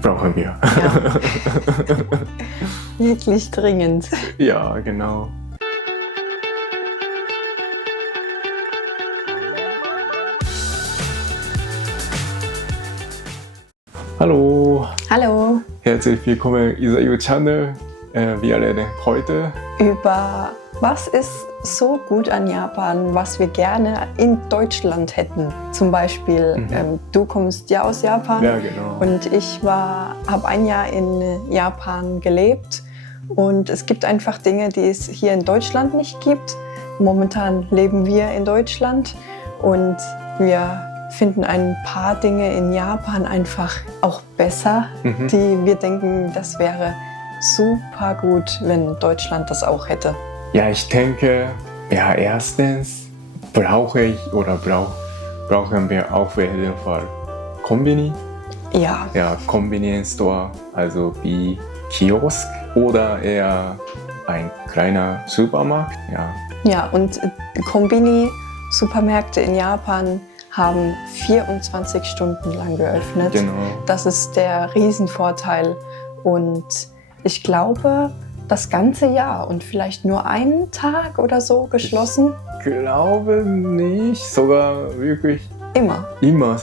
brauchen wir. Ja. Wirklich dringend. Ja, genau. Hallo, Hallo. herzlich willkommen in Isayu Channel. Wir reden heute Über was ist so gut an Japan, was wir gerne in Deutschland hätten. Zum Beispiel, du kommst ja aus Japan Ja, genau. und ich habe ein Jahr in Japan gelebt. Und es gibt einfach Dinge, die es hier in Deutschland nicht gibt. Momentan leben wir in Deutschland und wir finden ein paar Dinge in Japan einfach auch besser, die wir denken, das wäre super gut, wenn Deutschland das auch hätte. Ja, ich denke, ja, erstens brauchen wir auf jeden Fall Konbini. Ja, Ja, Convenience Store, also wie Kiosk oder eher ein kleiner Supermarkt. Ja, ja, und Konbini-Supermärkte in Japan haben 24 Stunden lang geöffnet. genau. Das ist der Riesenvorteil. Und ich glaube, das ganze Jahr und vielleicht nur einen Tag oder so geschlossen. Glaube nicht, sogar wirklich Immer. immer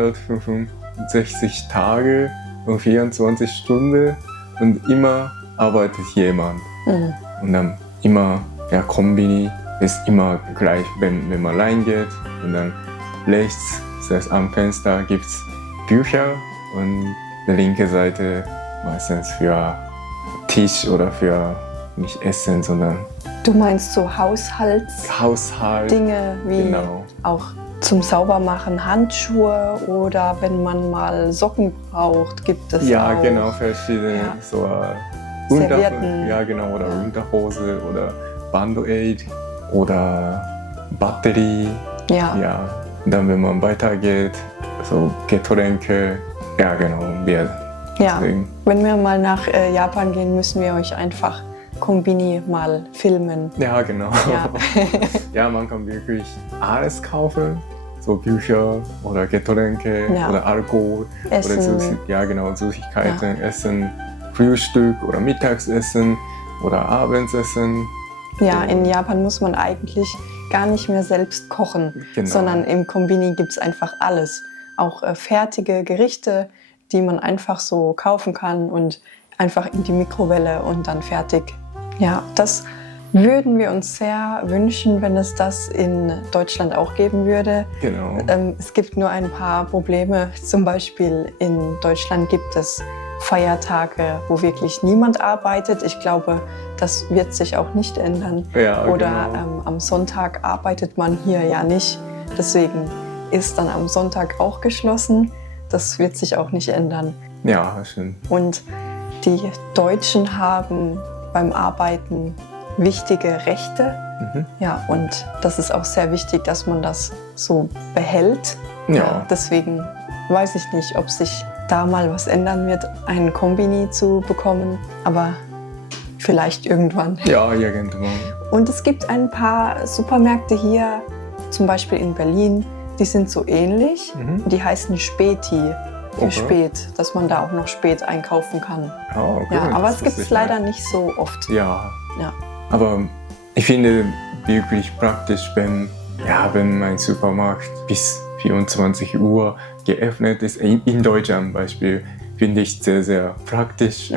365 Tage und 24 Stunden und immer arbeitet jemand. Mhm. Und dann immer, ja, Konbini ist immer gleich, wenn man reingeht und dann rechts, das heißt am Fenster gibt es Bücher und die linke Seite meistens für Tisch oder für nicht Essen, sondern Du meinst so Haushaltsdinge Haushalt. wie Genau. auch zum Saubermachen Handschuhe oder wenn man mal Socken braucht, gibt es Ja, auch. genau, verschiedene Ja. so Servietten. ja, genau, oder Ja. Unterhose oder Band-Aid oder Batterie. Ja. Ja, dann wenn man weitergeht, so Getränke. Ja, genau, wir Ja. deswegen. Wenn wir mal nach Japan gehen, müssen wir euch einfach Konbini mal filmen. Ja, genau. Ja. Ja, man kann wirklich alles kaufen. So Bücher oder Getränke Ja. oder Alkohol Essen. oder ja, genau, Süßigkeiten, Essen, Frühstück oder Mittagsessen oder Abendsessen. Ja, in Japan muss man eigentlich gar nicht mehr selbst kochen, Genau. sondern im Konbini gibt es einfach alles. Auch fertige Gerichte, die man einfach so kaufen kann und einfach in die Mikrowelle und dann fertig. Ja, das würden wir uns sehr wünschen, wenn es das in Deutschland auch geben würde. Genau. Es gibt nur ein paar Probleme. Zum Beispiel in Deutschland gibt es Feiertage, wo wirklich niemand arbeitet. Ich glaube, das wird sich auch nicht ändern. Ja, Oder genau. am Sonntag arbeitet man hier ja nicht. Deswegen ist dann am Sonntag auch geschlossen. Das wird sich auch nicht ändern. Ja, schön. Und die Deutschen haben beim Arbeiten wichtige Rechte. Ja, und das ist auch sehr wichtig, dass man das so behält. Ja. Deswegen weiß ich nicht, ob sich da mal was ändern wird, einen Konbini zu bekommen, aber vielleicht irgendwann. Ja, irgendwann. Und es gibt ein paar Supermärkte hier, zum Beispiel in Berlin, die sind so ähnlich. Die heißen Späti, für Okay. spät, dass man da auch noch spät einkaufen kann. Oh, gut, Ja, aber das es gibt wusste es ich leider nicht. nicht so oft. Ja, Ja. aber ich finde wirklich praktisch, wenn mein Supermarkt bis 24 Uhr geöffnet ist. In Deutschland zum Beispiel finde ich sehr, sehr praktisch.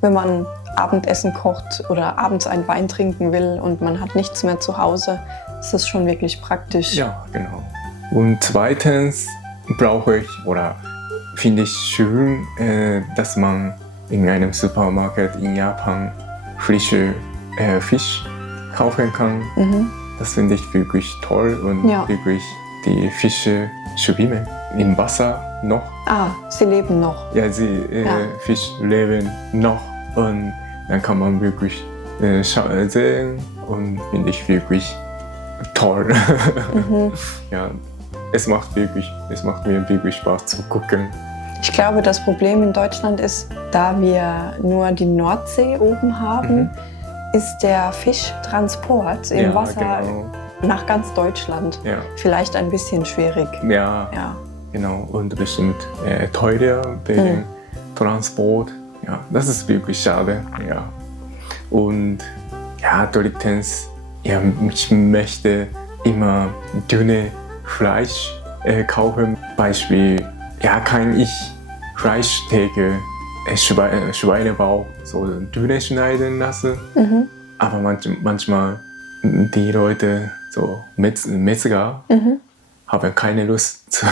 Wenn man Abendessen kocht oder abends einen Wein trinken will und man hat nichts mehr zu Hause, ist das schon wirklich praktisch. Ja, genau. Und zweitens brauche ich oder finde ich schön, dass man in einem Supermarkt in Japan frische Fisch kaufen kann. Das finde ich wirklich toll und Ja. wirklich die Fische schwimmen im Wasser noch. Ah, sie leben noch. Ja, Fisch leben noch und dann kann man wirklich sehen und finde ich wirklich toll. Ja, es macht mir wirklich Spaß zu gucken. Ich glaube, das Problem in Deutschland ist, da wir nur die Nordsee oben haben, ist der Fischtransport im Ja, Wasser genau. nach ganz Deutschland Ja. vielleicht ein bisschen schwierig. Ja, Ja. genau, und bestimmt teurer wegen Transport. Ja, das ist wirklich schade. Ja. Und ja, drittens, ja, ich möchte immer dünne Fleisch kaufen. Beispiel, ja, kann ich Fleischtheke, Schweinebauch so dünne schneiden lassen. Aber manchmal die Leute, so Metzger, haben keine Lust,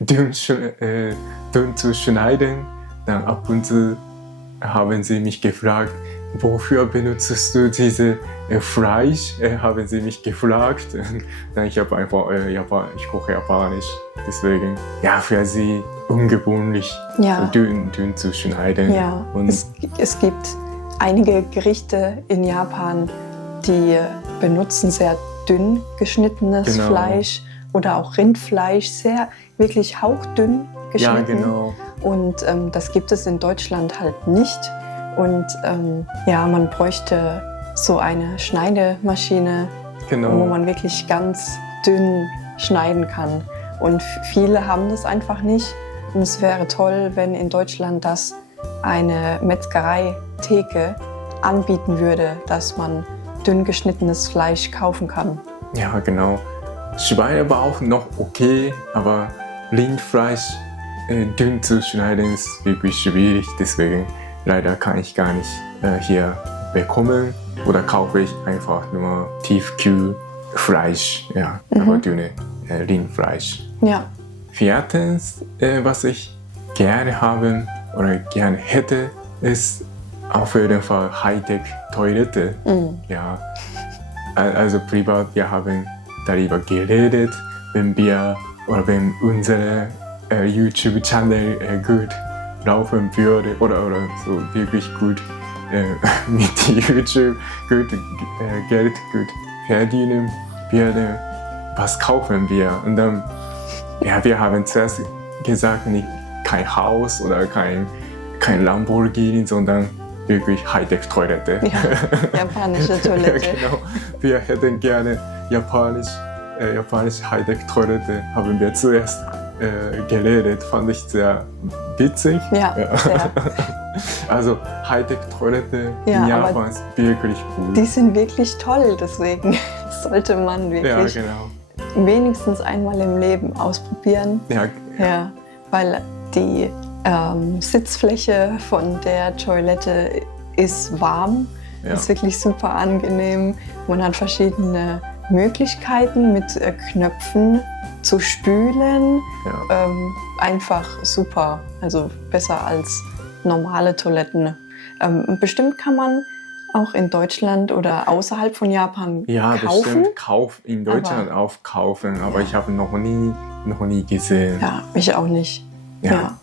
dünn zu schneiden. Dann ab und zu haben sie mich gefragt, wofür benutzt du diese Fleisch? Haben sie mich gefragt. Dann ich habe einfach, ich koche Japanisch. Deswegen, ja, für sie ungewöhnlich, Ja. dünn zu schneiden. Ja, Und es gibt einige Gerichte in Japan, die benutzen sehr dünn geschnittenes Genau. Fleisch oder auch Rindfleisch, sehr wirklich hauchdünn ja, geschnitten. genau. Und das gibt es in Deutschland halt nicht. Und ja, man bräuchte so eine Schneidemaschine, wo Genau. man wirklich ganz dünn schneiden kann. Und viele haben das einfach nicht. Und es wäre toll, wenn in Deutschland das eine Metzgerei-Theke anbieten würde, dass man dünn geschnittenes Fleisch kaufen kann. Ja, genau. Schweinebauch noch okay, aber Rindfleisch dünn zu schneiden ist wirklich schwierig. Deswegen leider kann ich gar nicht hier bekommen. Oder kaufe ich einfach nur Tiefkühlfleisch, ja, aber dünne Rindfleisch. Ja, Viertens, was ich gerne haben oder gerne hätte, ist auf jeden Fall Hightech-Toilette. Ja, also privat, wir haben darüber geredet, wenn unsere YouTube-Channel gut laufen würde oder so wirklich gut mit YouTube gut Geld gut verdienen würde, was kaufen wir? Und dann, ja, wir haben zuerst gesagt, nicht kein Haus oder kein Lamborghini, sondern wirklich Hightech-Toilette. ja, japanische Toilette. Ja, genau. Wir hätten gerne japanisch Hightech-Toilette, haben wir zuerst geredet, fand ich sehr witzig. Ja, sehr. Also Hightech-Toilette Ja, in aber Japan ist wirklich cool. Die sind wirklich toll, deswegen sollte man Ja, wirklich genau. wenigstens einmal im Leben ausprobieren. Ja, Ja, weil die Sitzfläche von der Toilette ist warm, Ja. ist wirklich super angenehm. Man hat verschiedene Möglichkeiten mit Knöpfen zu spülen. ja. Einfach super, also besser als normale Toiletten. Bestimmt kann man auch in Deutschland oder außerhalb von Japan Ja, kaufen. bestimmt in Deutschland auch kaufen, aber Ja. ich habe noch nie gesehen. Ja, mich auch nicht. Ja. Ja.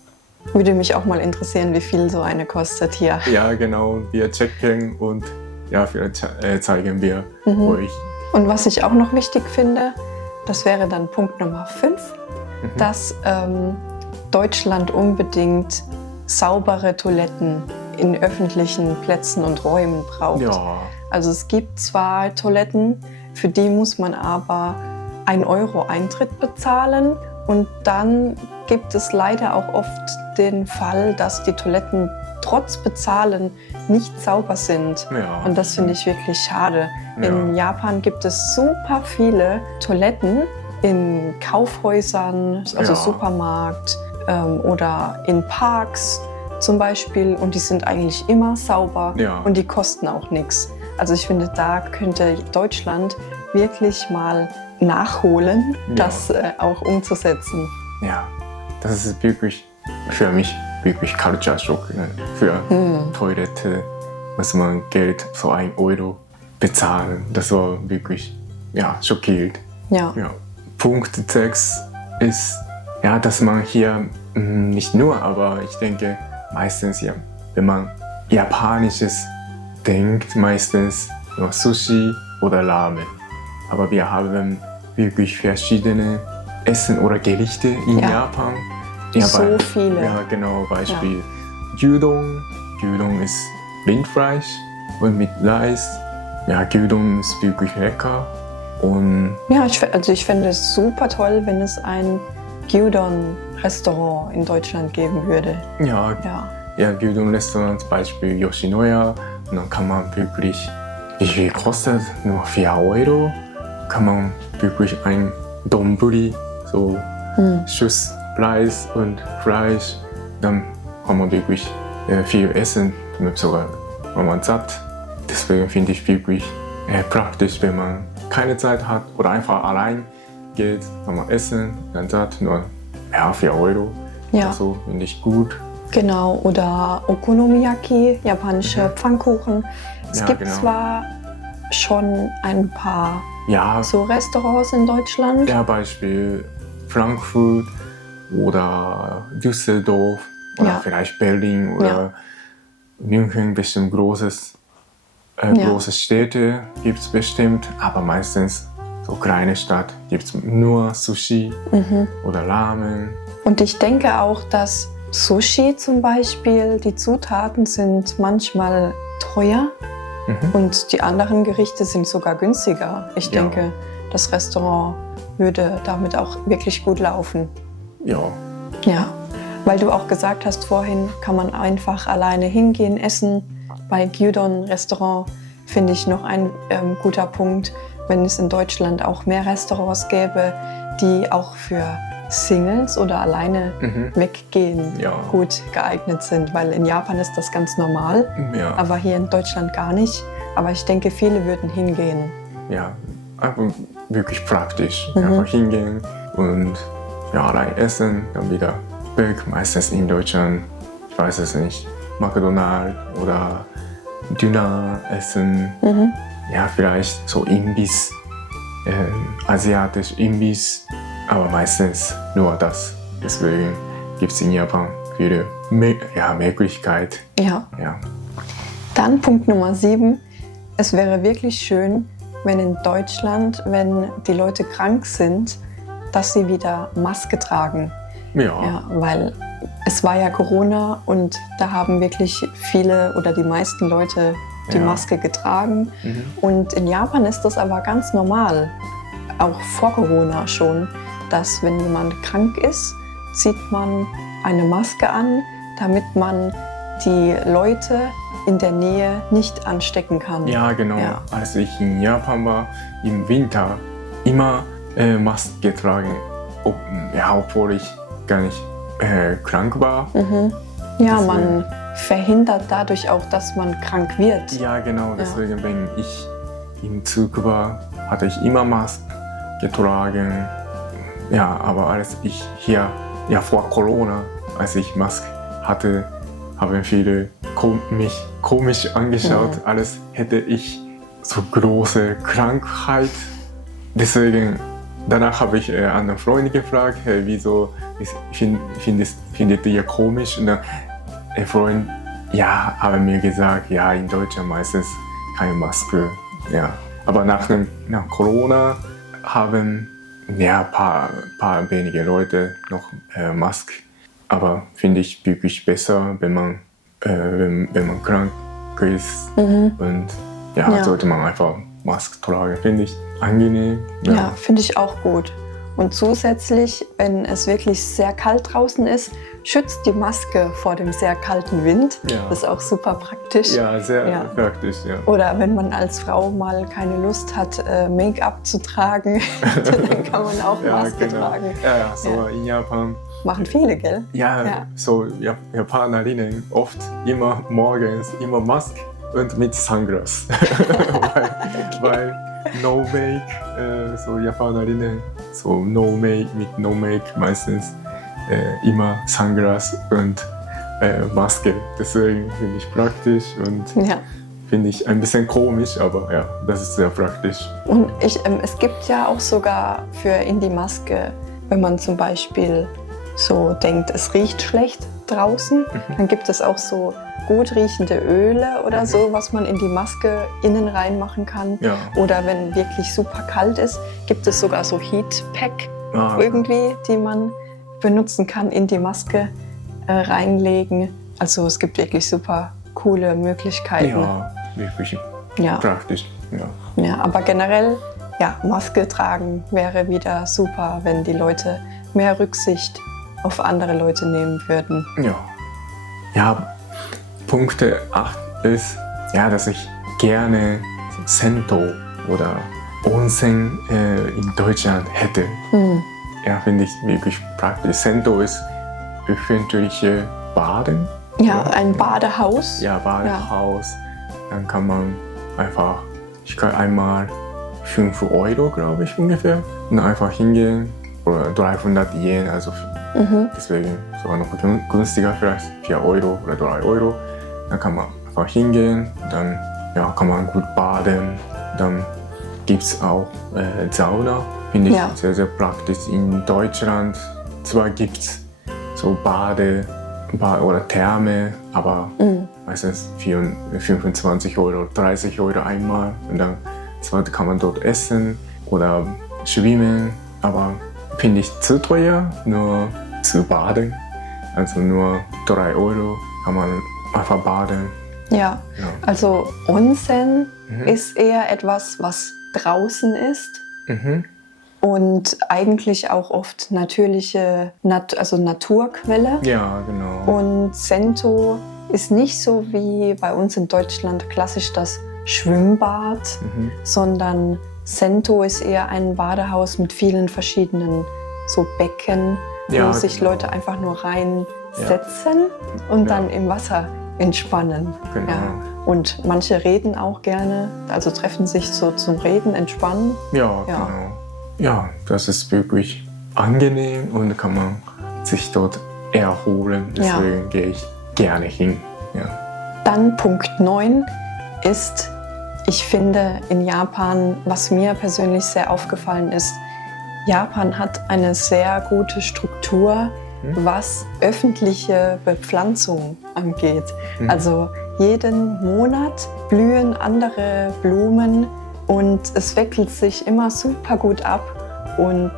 Würde mich auch mal interessieren, wie viel so eine kostet hier. Ja, genau. Wir checken und ja, vielleicht zeigen wir euch. Und was ich auch noch wichtig finde, das wäre dann Punkt Nummer 5, dass Deutschland unbedingt saubere Toiletten in öffentlichen Plätzen und Räumen braucht. Ja, Also es gibt zwar Toiletten, für die muss man aber 1 Euro Eintritt bezahlen und dann gibt es leider auch oft den Fall, dass die Toiletten trotz Bezahlen nicht sauber sind. ja. Und das finde ich wirklich schade. Ja. In Japan gibt es super viele Toiletten in Kaufhäusern, also Ja. Supermarkt oder in Parks zum Beispiel. Und die sind eigentlich immer sauber Ja. und die kosten auch nichts. Also ich finde, da könnte Deutschland wirklich mal nachholen, Ja. das auch umzusetzen. Ja, das ist wirklich für mich wirklich Culture Shock. Ne? Für Toilette muss man Geld für 1 Euro bezahlen. Das war wirklich schockiert. Ja. Ja. Punkt 6 ist, ja, dass man hier nicht nur, aber ich denke meistens, ja, wenn man Japanisches denkt, meistens nur Sushi oder Ramen. Aber wir haben wirklich verschiedene Essen oder Gerichte in Ja. Japan. So viele. Ja, genau. Beispiel Gyudon. Gyudon ist Rindfleisch und mit Reis. Ja, Gyudon ist wirklich lecker. Und Ja, ich fände es super toll, wenn es ein Gyudon-Restaurant in Deutschland geben würde. Ja, Ja. ja, Gyudon-Restaurant, zum Beispiel Yoshinoya. Und dann kann man wirklich, wie viel kostet? Nur 4 Euro. Kann man wirklich ein Donburi, so Schuss Reis und Fleisch. Dann kann man wirklich viel essen, sogar wenn man satt. Deswegen finde ich wirklich praktisch, wenn man keine Zeit hat oder einfach allein geht, kann man essen, dann satt, nur 4 Euro. Ja. Also finde ich gut. Genau, oder Okonomiyaki, japanische Pfannkuchen. Es Ja, gibt genau. zwar schon ein paar Ja, so Restaurants in Deutschland. ja, Beispiel Frankfurt oder Düsseldorf oder Ja. vielleicht Berlin oder Ja. München, bestimmt große Städte gibt es bestimmt, aber meistens so kleine Stadt gibt es nur Sushi oder Ramen. Und ich denke auch, dass Sushi zum Beispiel, die Zutaten sind manchmal teuer und die anderen Gerichte sind sogar günstiger. Ich Ja. denke, das Restaurant würde damit auch wirklich gut laufen. Ja, Ja, weil du auch gesagt hast vorhin, kann man einfach alleine hingehen, essen. Bei Gyudon-Restaurant finde ich noch ein guter Punkt, wenn es in Deutschland auch mehr Restaurants gäbe, die auch für Singles oder alleine weggehen Ja. gut geeignet sind. Weil in Japan ist das ganz normal, ja, aber hier in Deutschland gar nicht. Aber ich denke, viele würden hingehen. ja, einfach wirklich praktisch. Einfach hingehen und ja, allein essen, dann wieder weg. Meistens in Deutschland, ich weiß es nicht, McDonald's oder Döner essen. Ja, vielleicht so Imbiss, asiatisch Imbiss, aber meistens nur das. Deswegen gibt es in Japan viele Möglichkeiten. Ja. Ja. Dann Punkt Nummer 7. Es wäre wirklich schön, wenn in Deutschland, wenn die Leute krank sind, dass sie wieder Maske tragen. Ja. Ja, weil es war ja Corona und da haben wirklich viele oder die meisten Leute die Ja. Maske getragen. Und in Japan ist das aber ganz normal, auch vor Corona schon, dass wenn jemand krank ist, zieht man eine Maske an, damit man die Leute in der Nähe nicht anstecken kann. Ja, genau. Ja. Als ich in Japan war, im Winter immer Maske getragen, obwohl ich gar nicht krank war. Ja, Deswegen. man verhindert dadurch auch, dass man krank wird. Ja, genau. Deswegen, wenn ich im Zug war, hatte ich immer Maske getragen. Ja, aber als ich hier, vor Corona, als ich Maske hatte, haben viele mich komisch angeschaut, als hätte ich so große Krankheit. Deswegen, danach habe ich einen Freund gefragt, hey, wieso findet ihr komisch? Und dann der Freund, haben mir gesagt, ja, in Deutschland meistens keine Maske. Ja. Aber nach Corona haben paar wenige Leute noch Maske. Aber finde ich wirklich besser, wenn man krank ist. Und Ja. sollte man einfach Maske tragen, finde ich angenehm. Ja, finde ich auch gut. Und zusätzlich, wenn es wirklich sehr kalt draußen ist, schützt die Maske vor dem sehr kalten Wind. Ja. Das ist auch super praktisch. Ja, sehr Ja. praktisch, ja. Oder wenn man als Frau mal keine Lust hat, Make-up zu tragen, dann kann man auch Maske tragen. Ja, so in Japan. Machen viele, gell? Ja, Ja. so Japanerinnen oft immer morgens immer Maske und mit Sunglass. weil No Make, so Japanerinnen, so mit No Make meistens immer Sunglass und Maske. Deswegen finde ich praktisch und Ja. finde ich ein bisschen komisch, aber ja, das ist sehr praktisch. Und es gibt ja auch sogar in die Maske, wenn man zum Beispiel so denkt, es riecht schlecht draußen, dann gibt es auch so gut riechende Öle oder so, was man in die Maske innen reinmachen kann. Ja. Oder wenn wirklich super kalt ist, gibt es sogar so Heat Pack Ah, irgendwie, die man benutzen kann, in die Maske reinlegen. Also es gibt wirklich super coole Möglichkeiten. ja, wirklich Ja. praktisch. Ja. Ja, aber generell, ja, Maske tragen wäre wieder super, wenn die Leute mehr Rücksicht auf andere Leute nehmen würden. Ja. Ja, Punkte 8 ist, ja, dass ich gerne Sento oder Onsen in Deutschland hätte. Ja, finde ich wirklich praktisch. Sento ist öffentliche Baden. Ja, ein Badehaus. Ja, Badehaus. Dann kann man einfach, ich kann einmal 5 Euro, glaube ich, ungefähr, und einfach hingehen. Oder 300 Yen, also deswegen sogar noch günstiger, vielleicht 4 Euro oder 3 Euro. Dann kann man einfach hingehen, dann ja, kann man gut baden. Dann gibt es auch Sauna, finde ich sehr, sehr praktisch. In Deutschland zwar gibt es so Bade oder Therme, aber meistens 25 Euro, 30 Euro einmal. Und dann zwar kann man dort essen oder schwimmen, aber finde ich zu teuer, nur zu baden. Also nur 3 Euro kann man einfach baden. Ja, also Onsen ist eher etwas, was draußen ist. Und eigentlich auch oft natürliche, also Naturquelle. Ja, genau. Und Sento ist nicht so wie bei uns in Deutschland klassisch das Schwimmbad, sondern Sento ist eher ein Badehaus mit vielen verschiedenen so Becken, wo sich Leute einfach nur reinsetzen und dann im Wasser entspannen. Genau. Ja. Und manche reden auch gerne, also treffen sich so zum Reden, entspannen. Ja, genau. Ja, das ist wirklich angenehm und kann man sich dort erholen. Deswegen gehe ich gerne hin. Ja. Dann Punkt 9 ist, ich finde in Japan, was mir persönlich sehr aufgefallen ist, Japan hat eine sehr gute Struktur, was öffentliche Bepflanzung angeht. Also jeden Monat blühen andere Blumen und es wechselt sich immer super gut ab und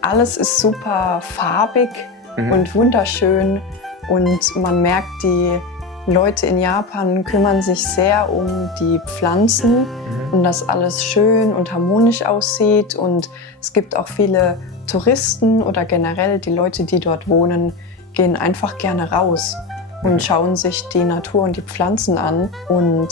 alles ist super farbig und wunderschön und man merkt, die Leute in Japan kümmern sich sehr um die Pflanzen und dass alles schön und harmonisch aussieht und es gibt auch viele Touristen oder generell die Leute, die dort wohnen, gehen einfach gerne raus und schauen sich die Natur und die Pflanzen an und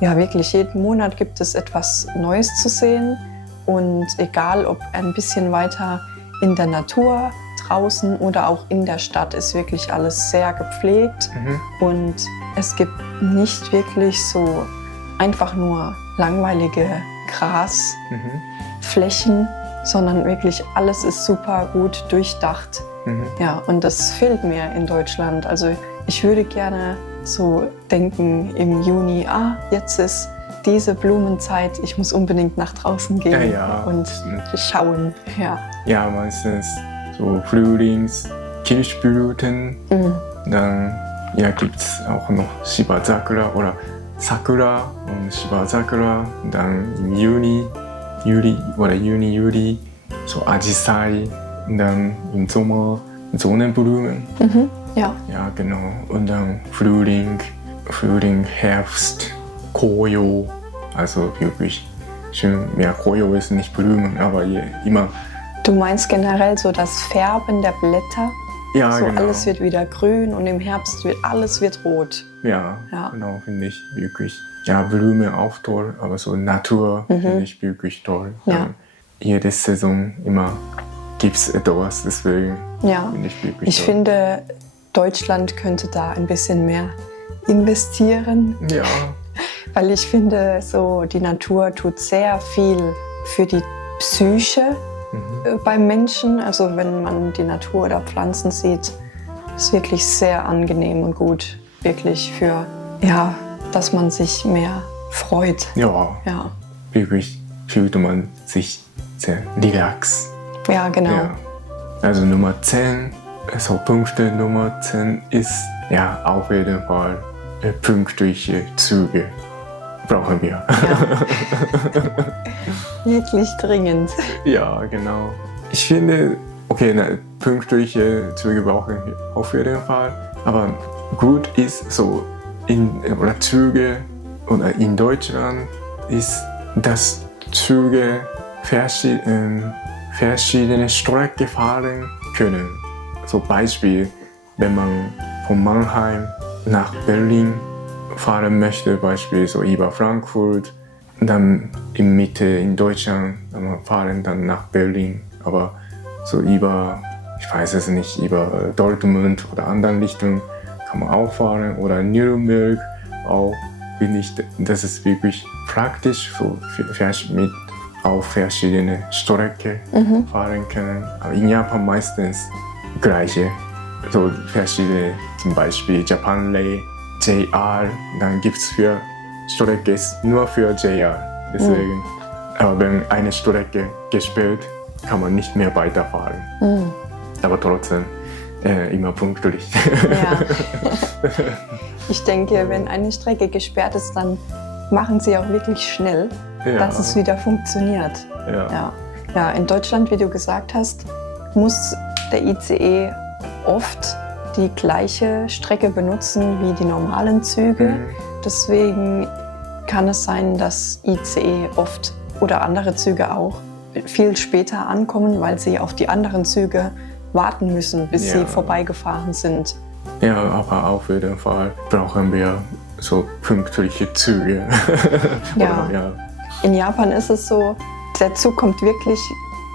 ja, wirklich jeden Monat gibt es etwas Neues zu sehen und egal ob ein bisschen weiter in der Natur, draußen oder auch in der Stadt ist wirklich alles sehr gepflegt und es gibt nicht wirklich so einfach nur langweilige Grasflächen, sondern wirklich alles ist super gut durchdacht. Ja, und das fehlt mir in Deutschland. Also ich würde gerne so denken im Juni, jetzt ist diese Blumenzeit, ich muss unbedingt nach draußen gehen und schauen. Ja, meistens so Frühlings, Kirschblüten, dann gibt es auch noch Shibazakura oder Sakura und Shibazakura, dann im Juni, Juli, so Ajisai, dann im Sommer Sonnenblumen. Ja, genau. Und dann Frühling, Herbst, Koyo, also wirklich schön. Ja, Koyo ist nicht Blumen, aber immer. Du meinst generell so das Färben der Blätter? Ja, so genau. Alles wird wieder grün und im Herbst wird alles rot. Ja. Genau, finde ich wirklich. Ja, Blumen auch toll, aber so Natur finde ich wirklich toll. Ja. Jede Saison immer gibt es etwas, deswegen finde ich wirklich Ich finde, Deutschland könnte da ein bisschen mehr investieren. Ja. Weil ich finde, so die Natur tut sehr viel für die Psyche beim Menschen. Also wenn man die Natur oder Pflanzen sieht, ist wirklich sehr angenehm und gut. Wirklich für, dass man sich mehr freut. Ja. Wirklich fühlt man sich sehr relax. Ja, genau. Ja. Also Nummer 10, also Punkte Nummer 10 ist auf jeden Fall pünktliche Züge. Brauchen wir. Wirklich dringend. Ja, genau. Ich finde, pünktliche Züge brauchen wir auf jeden Fall. Aber gut ist so, Züge oder in Deutschland ist, dass Züge verschiedene Strecken fahren können. So Beispiel, wenn man von Mannheim nach Berlin fahren möchte, Beispiel so über Frankfurt, dann in Mitte in Deutschland fahren dann nach Berlin, aber so über, ich weiß es nicht, über Dortmund oder anderen Richtungen kann man auch fahren oder Nürnberg auch, finde ich, das ist wirklich praktisch, so mit auf verschiedene Strecken fahren können. Aber in Japan meistens gleiche, so verschiedene, zum Beispiel Japan Rail, JR, dann gibt es für Strecke nur für JR. Deswegen, aber wenn eine Strecke gesperrt, kann man nicht mehr weiterfahren. Aber trotzdem immer pünktlich. Ja. Ich denke, wenn eine Strecke gesperrt ist, dann machen sie auch wirklich schnell, dass es wieder funktioniert. Ja, in Deutschland, wie du gesagt hast, muss der ICE oft die gleiche Strecke benutzen wie die normalen Züge. Deswegen kann es sein, dass ICE oft oder andere Züge auch viel später ankommen, weil sie auf die anderen Züge warten müssen, bis sie vorbeigefahren sind. Ja, aber auf jeden Fall brauchen wir so pünktliche Züge. Ja. In Japan ist es so, der Zug kommt wirklich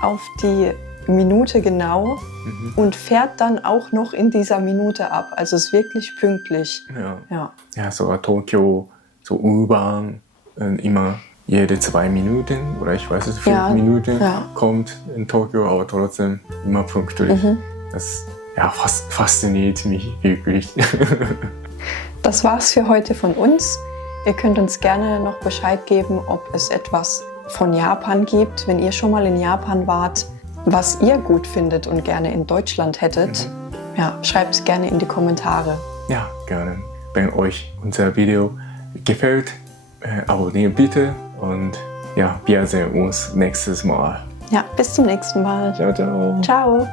auf die Minute genau und fährt dann auch noch in dieser Minute ab. Also es ist wirklich pünktlich. Ja, so Tokio, so U-Bahn, immer jede 2 Minuten oder ich weiß es, 5 Minuten kommt in Tokio, aber trotzdem immer pünktlich. Das fasziniert mich wirklich. Das war's für heute von uns. Ihr könnt uns gerne noch Bescheid geben, ob es etwas von Japan gibt, wenn ihr schon mal in Japan wart, was ihr gut findet und gerne in Deutschland hättet. Ja, schreibt es gerne in die Kommentare. Ja, gerne. Wenn euch unser Video gefällt, abonniert bitte und ja, wir sehen uns nächstes Mal. Ja, bis zum nächsten Mal. Ciao, ciao. Ciao.